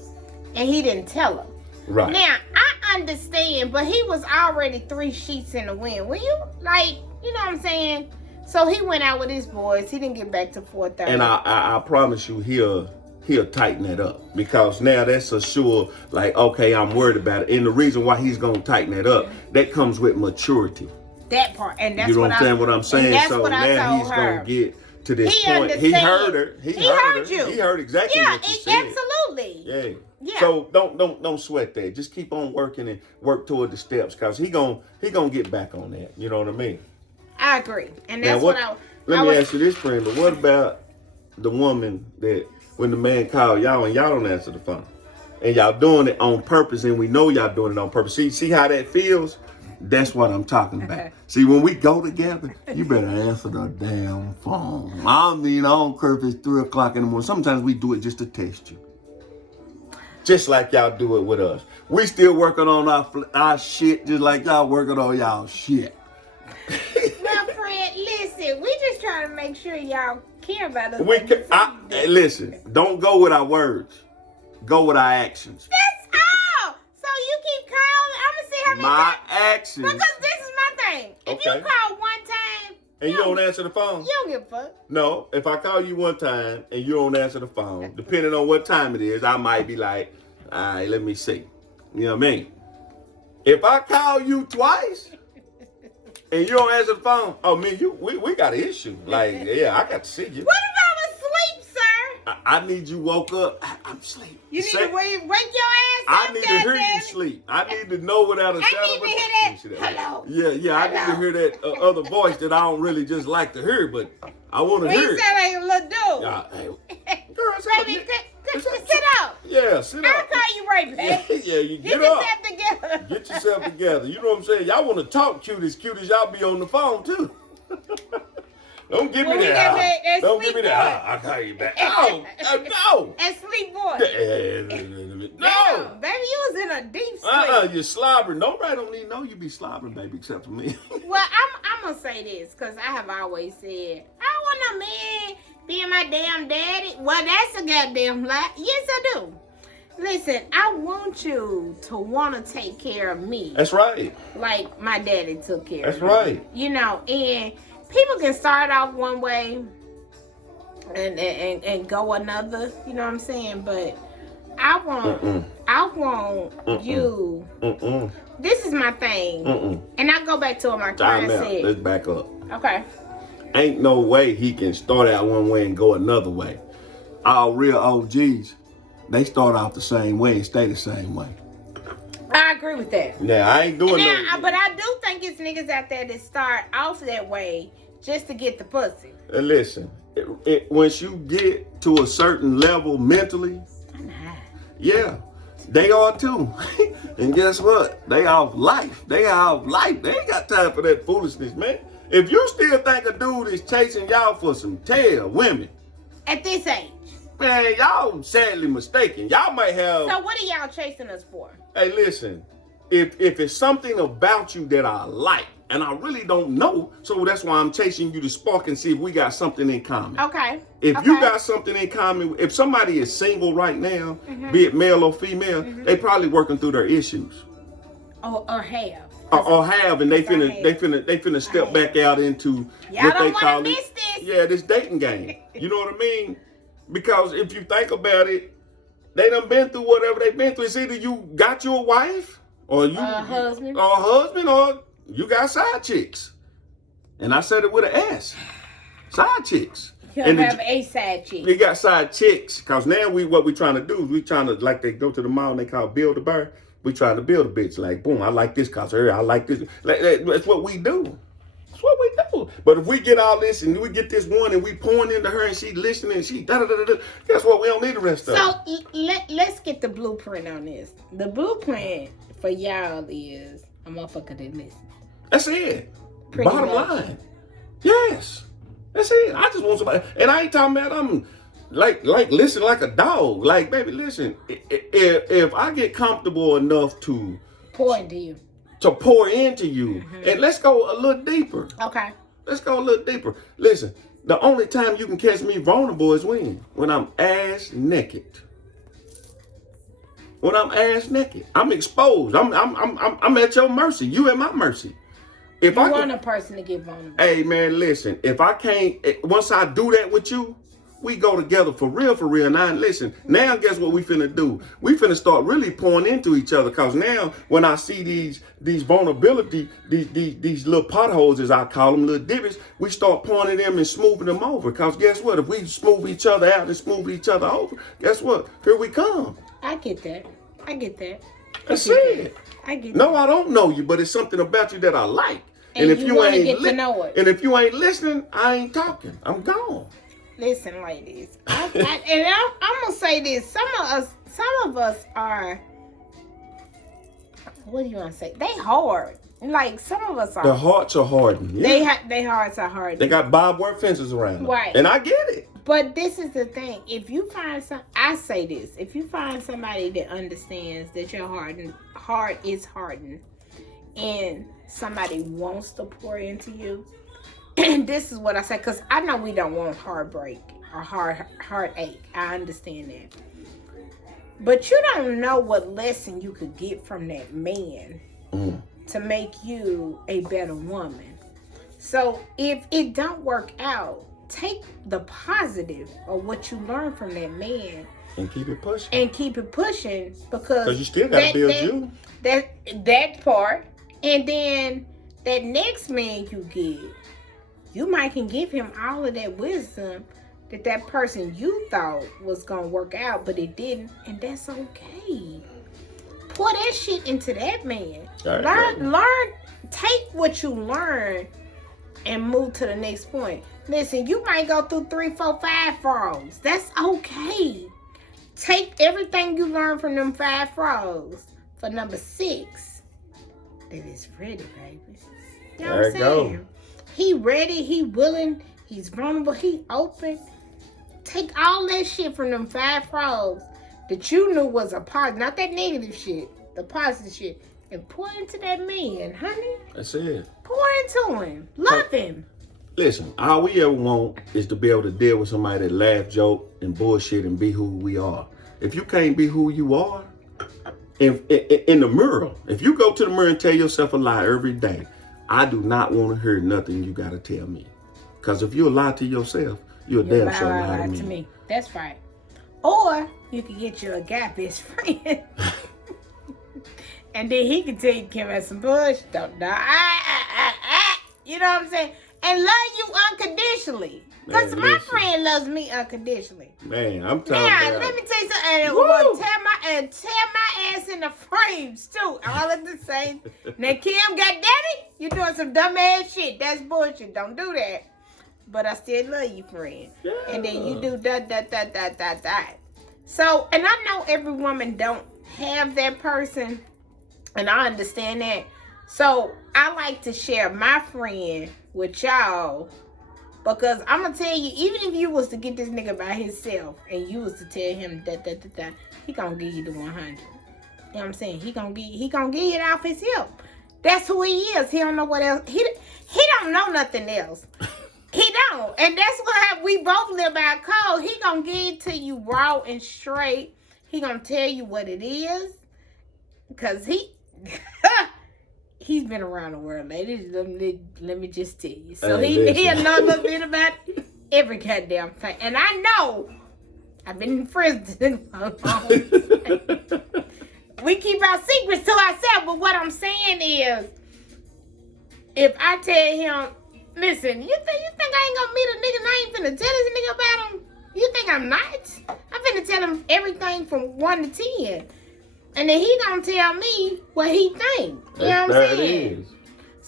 And he didn't tell them. Right. Now, I understand, but he was already 3 sheets in the wind. When you, like, you know what I'm saying? So he went out with his boys. He didn't get back to 4:30. And I promise you, he'll tighten that up, because now that's a sure, like, okay, I'm worried about it. And the reason why he's gonna tighten that up, that comes with maturity. That part, and that's you know what I'm saying. That's so what now he's her. gonna get to this point. Understand. He heard her. He heard you. He heard exactly what you said. Absolutely. Yeah. Yeah. So don't sweat that. Just keep on working and work toward the steps, because he gonna get back on that. You know what I mean? I agree, and that's now, Let me ask you this, friend. But what about the woman that when the man called y'all and y'all don't answer the phone, and y'all doing it on purpose, and we know y'all doing it on purpose? See how that feels? That's what I'm talking about. See, when we go together, you better answer the damn phone. I mean, I don't care if it's 3 o'clock in the morning. Sometimes we do it just to test you. Just like y'all do it with us. We still working on our shit just like y'all working on y'all shit. Well, Fred, listen, we just trying to make sure y'all care about us. Listen, don't go with our words. Go with our actions. That's all. So you keep calling. I'm going to see how many My times. actions. Because this is my thing. If you call one time. And you don't answer the phone? You don't give a fuck. No, if I call you one time and you don't answer the phone, depending on what time it is, I might be like, all right, let me see. You know what I mean? If I call you twice and you don't answer the phone, oh, man, we got an issue. Like, yeah, I got to see you. What if I'm asleep, sir? I need you woke up. I'm asleep. You need to wake your ass up. I need to hear you sleep. I need to know without a shadow. I need to hear that. Hello. Yeah. I need to hear that other voice that I don't really just like to hear, but I want to hear it. You sound like a little dude. Girl, baby, sit up. Yeah, sit up. I'll call you right back. Yeah, you get yourself up. together. Get yourself together. You know what I'm saying? Y'all want to talk cute as y'all be on the phone too. Don't give me that. Don't give me that. I'll call you back. No. And sleep voice. No. Baby, you was in a deep sleep. You're slobbering. Nobody don't need to know you be slobbering, baby, except for me. Well, I'm going to say this, because I have always said, I want no man being my damn daddy. Well, that's a goddamn lie. Yes, I do. Listen, I want you to want to take care of me. That's right. Like my daddy took care of me. That's right. You know, and people can start off one way and go another, you know what I'm saying? But I want you. This is my thing. And I go back to what my client said. Let's back up. Okay. Ain't no way he can start out one way and go another way. Our real OGs, they start off the same way and stay the same way. I agree with that. Yeah, I ain't doing that. But I do think it's niggas out there that start off that way just to get the pussy. Listen, once you get to a certain level mentally, yeah, they are too. And guess what? They off life. They ain't got time for that foolishness, man. If you still think a dude is chasing y'all for some tail women at this age, man, y'all sadly mistaken. Y'all might have. So what are y'all chasing us for? Hey, listen, if it's something about you that I like, and I really don't know, so that's why I'm chasing you to spark and see if we got something in common. Okay. If you got something in common, if somebody is single right now, be it male or female, they probably working through their issues. Or have. Or have, and they finna step back out into what they call this. Yeah, this dating game. You know what I mean? Because if you think about it, they done been through whatever they've been through. It's either you got you a wife, or you husband, or you got side chicks. And I said it with an S. Side chicks. You have a side chick. You got side chicks, because now what we trying to do is we trying to, like they go to the mall and they call build a bear. We trying to build a bitch. Like, boom, I like this cause her, I like this. That's what we do. That's what we do. But if we get all this and we get this one and we pouring into her and she listening and she da-da-da-da-da, guess what? We don't need the rest of it. So let's get the blueprint on this. The blueprint for y'all is a motherfucker that listen. That's it. Pretty Bottom much. line. Yes. That's it. I just want somebody. And I ain't talking about I'm like listen like a dog. Like, baby, listen. If I get comfortable enough to Pour into you. pour into you, and let's go a little deeper. Okay. Let's go a little deeper. Listen, the only time you can catch me vulnerable is when I'm ass naked. When I'm ass naked, I'm exposed. I'm at your mercy. You at my mercy. If I want a person to get vulnerable. Hey man, listen. If I can't, once I do that with you, we go together for real. Now listen. Now guess what we finna do? We finna start really pouring into each other. Cause now when I see these vulnerability, these little potholes as I call them, little divots, we start pouring them and smoothing them over. Cause guess what? If we smooth each other out and smooth each other over, guess what? Here we come. I get that. That's it. I get No, that. I don't know you, but it's something about you that I like. And if you wanna get to know it. And if you ain't listening, I ain't talking. I'm gone. Listen, ladies. I'm gonna say this. Some of us are. What do you want to say? They hard. Like some of us are. The hearts are hardened. Yeah. They hearts are hard. They got barbed wire fences around them. Right. And I get it. But this is the thing. If you find I say this. If you find somebody that understands that your heart is hardened, and somebody wants to pour into you, and this is what I say, because I know we don't want heartbreak or heartache. I understand that. But you don't know what lesson you could get from that man to make you a better woman. So if it don't work out, take the positive of what you learned from that man and keep it pushing. Because you still gotta build you. That part, and then that next man you get, you might can give him all of that wisdom that person you thought was gonna work out, but it didn't, and that's okay. Pour that shit into that man. Right, learn, take what you learn and move to the next point. Listen, you might go through 3, 4, 5 frogs. That's okay. Take everything you learn from them 5 frogs for number 6. That is ready, baby. You know what I'm saying? He ready, he willing, he's vulnerable, he open. Take all that shit from them 5 frogs that you knew was a positive, not that negative shit, the positive shit, and pour into that man, honey. That's it. Pour into him. Love him. Listen, all we ever want is to be able to deal with somebody that laugh, joke, and bullshit and be who we are. If you can't be who you are, in the mirror, if you go to the mirror and tell yourself a lie every day, I do not want to hear nothing you got to tell me. Because if you lie to yourself, you're damn sure lie to me. That's right. Or you can get you a guy best friend. And then he can tell you, Kim, has some bush. Don't die. You know what I'm saying? And love you unconditionally. Because my friend loves me unconditionally. Man, I'm telling you. Now, let me tell you something. And tear my ass in the frames, too. All at the same. Now, Kim, goddammit, you doing some dumb ass shit. That's bullshit. Don't do that. But I still love you, friend. Yeah. And then you do that. So, and I know every woman don't have that person. And I understand that. So, I like to share my friend with y'all. Because I'm going to tell you, even if you was to get this nigga by himself and you was to tell him that, he going to give you the 100. You know what I'm saying? He going to give it off his hip. That's who he is. He don't know what else. He don't know nothing else. He don't. And that's what we both live by code. He going to give it to you raw and straight. He going to tell you what it is. Because he's been around the world, ladies. Let me just tell you. So he knows a little bit about every goddamn thing. And I know, I've been in prison for a long time. We keep our secrets to ourselves. But what I'm saying is, if I tell him, listen, you think I ain't gonna meet a nigga and I ain't finna tell this nigga about him? You think I'm not? I'm finna tell him everything from 1 to 10. And then he gonna tell me what he think. You know what I'm saying?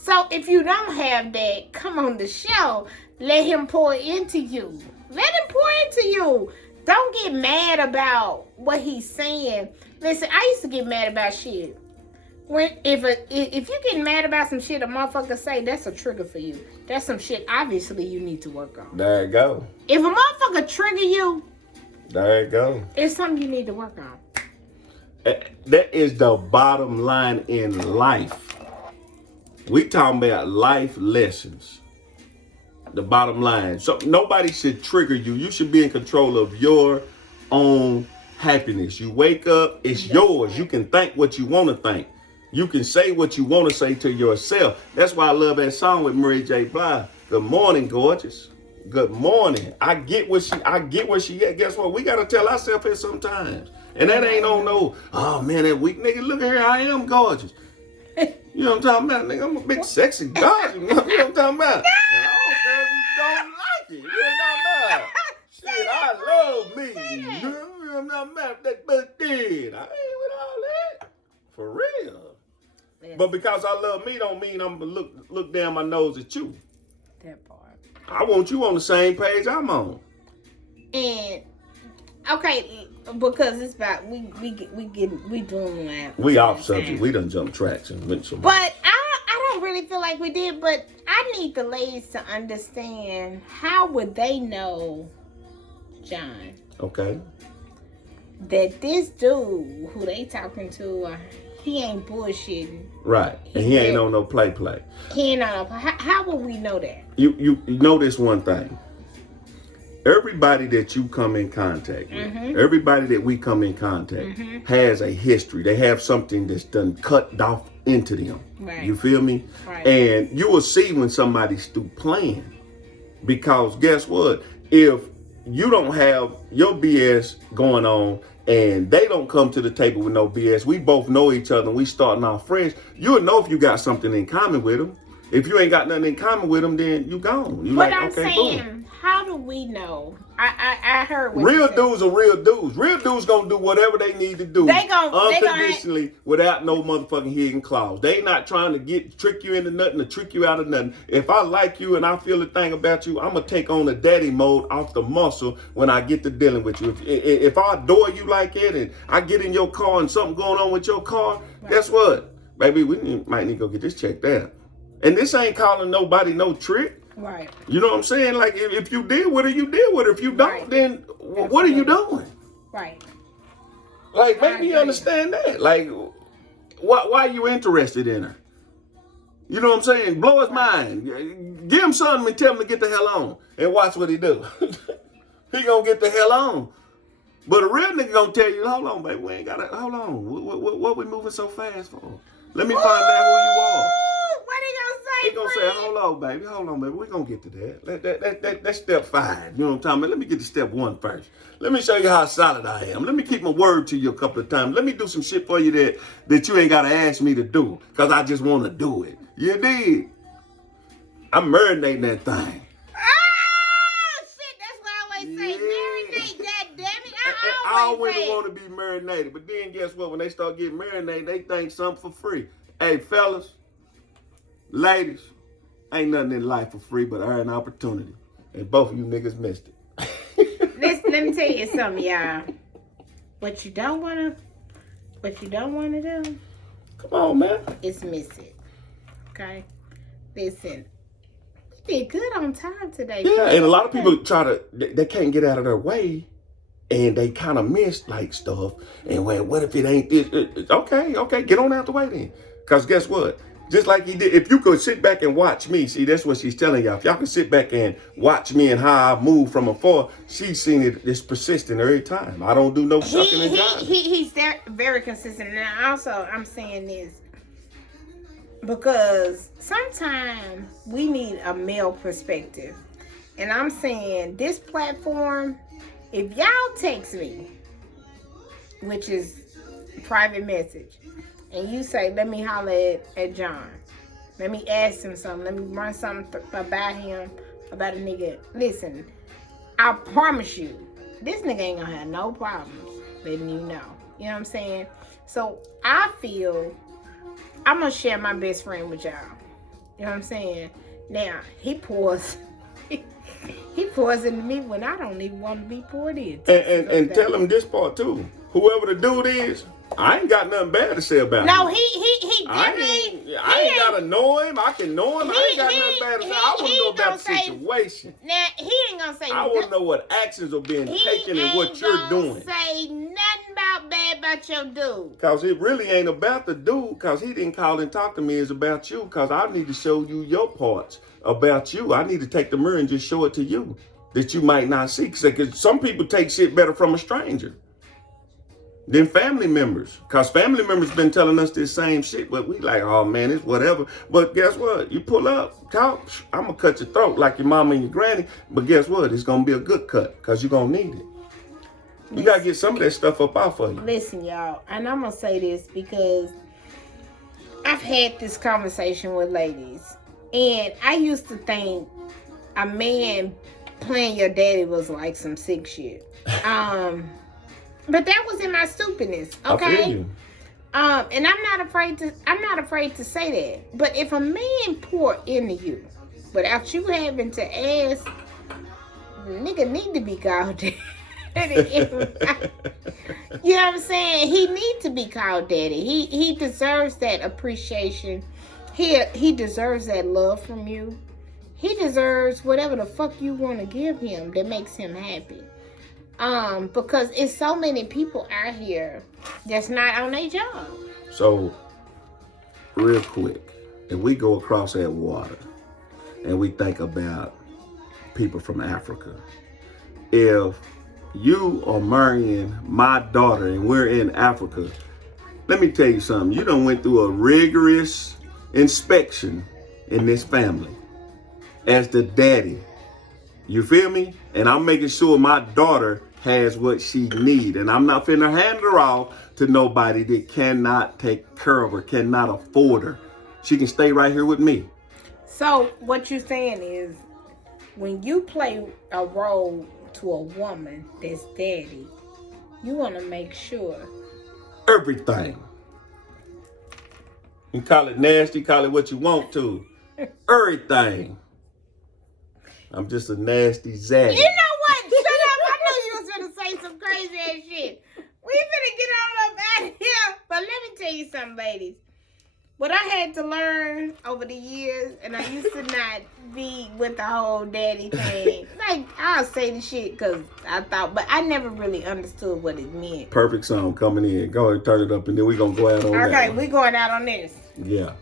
So if you don't have that, come on the show. Let him pour into you. Let him pour into you. Don't get mad about what he's saying. Listen, I used to get mad about shit. If you get mad about some shit a motherfucker say, that's a trigger for you. That's some shit obviously you need to work on. There you go. If a motherfucker trigger you, there you go. It's something you need to work on. That is the bottom line in life. We talking about life lessons. The bottom line. So nobody should trigger you. You should be in control of your own happiness. You wake up, it's yours. Right. You can think what you want to think. You can say what you want to say to yourself. That's why I love that song with Mary J. Blige. Good morning, gorgeous. Good morning. I get where she at. Guess what? We gotta tell ourselves it sometimes. And that ain't on no, oh man, that weak nigga. Look at here, I am gorgeous. You know what I'm talking about, nigga? I'm a big sexy gorgeous. You know what I'm talking about? And I don't care if you don't like it. You know what I'm talking about? Shit, I love me. You know what I'm talking about? That butt did. I ain't with all that. For real. But because I love me don't mean I'm gonna look down my nose at you. That part. I want you on the same page I'm on. And okay, because it's about we doing that. We off subject. We done jumped tracks and went somewhere. But I don't really feel like we did. But I need the ladies to understand, how would they know, John? Okay. That this dude who they talking to, he ain't bullshitting. Right. And he ain't on no play. He ain't on no. How would we know that? You know this one thing. Everybody that you come in contact with, everybody that we come in contact has a history. They have something that's done cut off into them. Right. You feel me? Right. And you will see when somebody's through playing. Because guess what? If you don't have your BS going on and they don't come to the table with no BS, we both know each other and we starting off friends, you'll know if you got something in common with them. If you ain't got nothing in common with them, then you gone. You but like, I'm okay, saying, boom. How do we know? I heard what real dudes are real dudes. Real dudes gonna do whatever they need to do unconditionally without no motherfucking hidden clause. They not trying to trick you into nothing or trick you out of nothing. If I like you and I feel a thing about you, I'm gonna take on the daddy mode off the muscle when I get to dealing with you. If I adore you like that and I get in your car and something going on with your car, guess what? Baby, we might need to go get this checked out. And this ain't calling nobody no trick. Right. You know what I'm saying? Like, if you deal with it, you deal with it. If you don't, then what are you doing? Right. Like, make me understand that. Like, why are you interested in her? You know what I'm saying? Blow his mind. Give him something and tell him to get the hell on. And watch what he do. He gonna get the hell on. But a real nigga gonna tell you, hold on, baby, we ain't gotta, hold on. What we moving so fast for? Let me find out who you are. What he gonna say? He gonna say, hold on, baby. We gonna get to that. That's step 5. You know what I'm talking about? Let me get to step 1 first. Let me show you how solid I am. Let me keep my word to you a couple of times. Let me do some shit for you that you ain't gotta ask me to do, cause I just wanna do it. You dig? I'm marinating that thing. Oh shit! That's what I always say. Marinate, goddammit. I always want to be marinated, but then guess what? When they start getting marinated, they think something for free. Hey, fellas. Ladies, ain't nothing in life for free but earn opportunity. And both of you niggas missed it. Listen, let me tell you something, y'all. What you don't wanna do. Come on, man. Is miss it. Okay? Listen. We did good on time today. Yeah, and a lot of people they can't get out of their way. And they kind of miss like stuff. And what if it ain't this? Okay, get on out the way then. Cause guess what? Just like he did, if you could sit back and watch me, see, that's what she's telling y'all. If y'all can sit back and watch me and how I move from afar, she's seen it's persistent every time. I don't do no sucking and jiving. He's very consistent. And I'm saying this because sometimes we need a male perspective. And I'm saying this platform, if y'all text me, which is private message, and you say, let me holler at John. Let me ask him something. Let me run something about him, about a nigga. Listen, I promise you, this nigga ain't gonna have no problems letting you know. You know what I'm saying? So I feel I'm gonna share my best friend with y'all. You know what I'm saying? Now, he pours into me when I don't even want to be poured into. And tell him this part too. Whoever the dude is, I ain't got nothing bad to say about him. No, he definitely. I ain't gotta know him. I can know him. I ain't got nothing bad to say. I want to know about the situation. Now, he ain't gonna say I want to know what actions are being taken and what you're doing. Say nothing about bad about your dude. Because it really ain't about the dude, because he didn't call and talk to me. It's about you, because I need to show you your parts about you. I need to take the mirror and just show it to you that you might not see. Because some people take shit better from a stranger than family members. Because family members been telling us this same shit, but we like, oh man, it's whatever. But guess what? You pull up, couch, I'm going to cut your throat like your mama and your granny. But guess what? It's going to be a good cut, because you're going to need it. You got to get some of that stuff up out for you. Listen, y'all, and I'm going to say this because I've had this conversation with ladies. And I used to think a man playing your daddy was like some sick shit. But that was in my stupidness, okay? I feel you. And I'm not afraid to say that. But if a man pour into you without you having to ask, nigga need to be called daddy. You know what I'm saying? He needs to be called daddy. He deserves that appreciation. He deserves that love from you. He deserves whatever the fuck you want to give him that makes him happy. Because it's so many people out here that's not on their job. So, real quick, if we go across that water and we think about people from Africa, if you are marrying my daughter and we're in Africa, let me tell you something. You done went through a rigorous inspection in this family as the daddy. You feel me? And I'm making sure my daughter has what she need. And I'm not finna hand her off to nobody that cannot take care of her, cannot afford her. She can stay right here with me. So what you're saying is, when you play a role to a woman that's daddy, you want to make sure everything. You call it nasty, call it what you want to. Everything. I'm just a nasty zaddy. You know what? Shut up. I knew you was gonna say some crazy ass shit. We finna get on up out of here. But let me tell you something, ladies. What I had to learn over the years, and I used to not be with the whole daddy thing. Like, I'll say the shit because I thought, but I never really understood what it meant. Perfect song coming in. Go ahead and turn it up, and then we're going to go out on that. Okay, we going out on this. Yeah.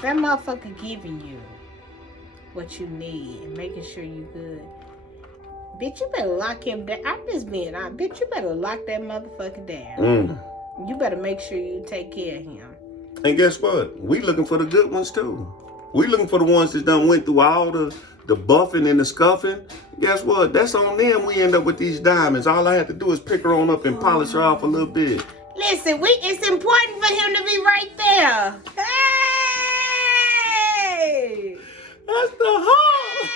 That motherfucker giving you what you need and making sure you good. Bitch, you better lock him down. I'm just being honest. Bitch, you better lock that motherfucker down. You better make sure you take care of him. And guess what? We looking for the good ones too. We looking for the ones that done went through all the buffing and the scuffing. Guess what? That's on them. We end up with these diamonds. All I have to do is pick her on up and polish her off a little bit. Listen, it's important for him to be right there. Hey! That's the heart.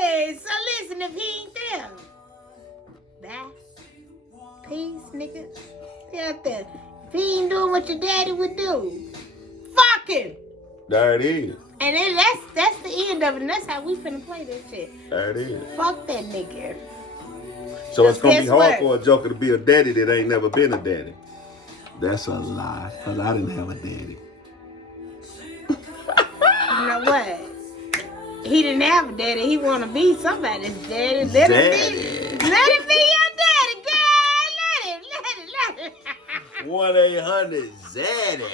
Hey! So listen, if he ain't there, bye. Peace, nigga. Stay out there. If he ain't doing what your daddy would do, fuck him. There it is. And then that's the end of it. And that's how we finna play this shit. There it is. Fuck that nigga. So it's gonna be hard what? for a joker to be a daddy that ain't never been a daddy. That's a lie, because I didn't have a daddy. You know what? He didn't have a daddy. He want to be somebody's daddy. Let him be your daddy, girl. Let him. 1-800-ZADDY.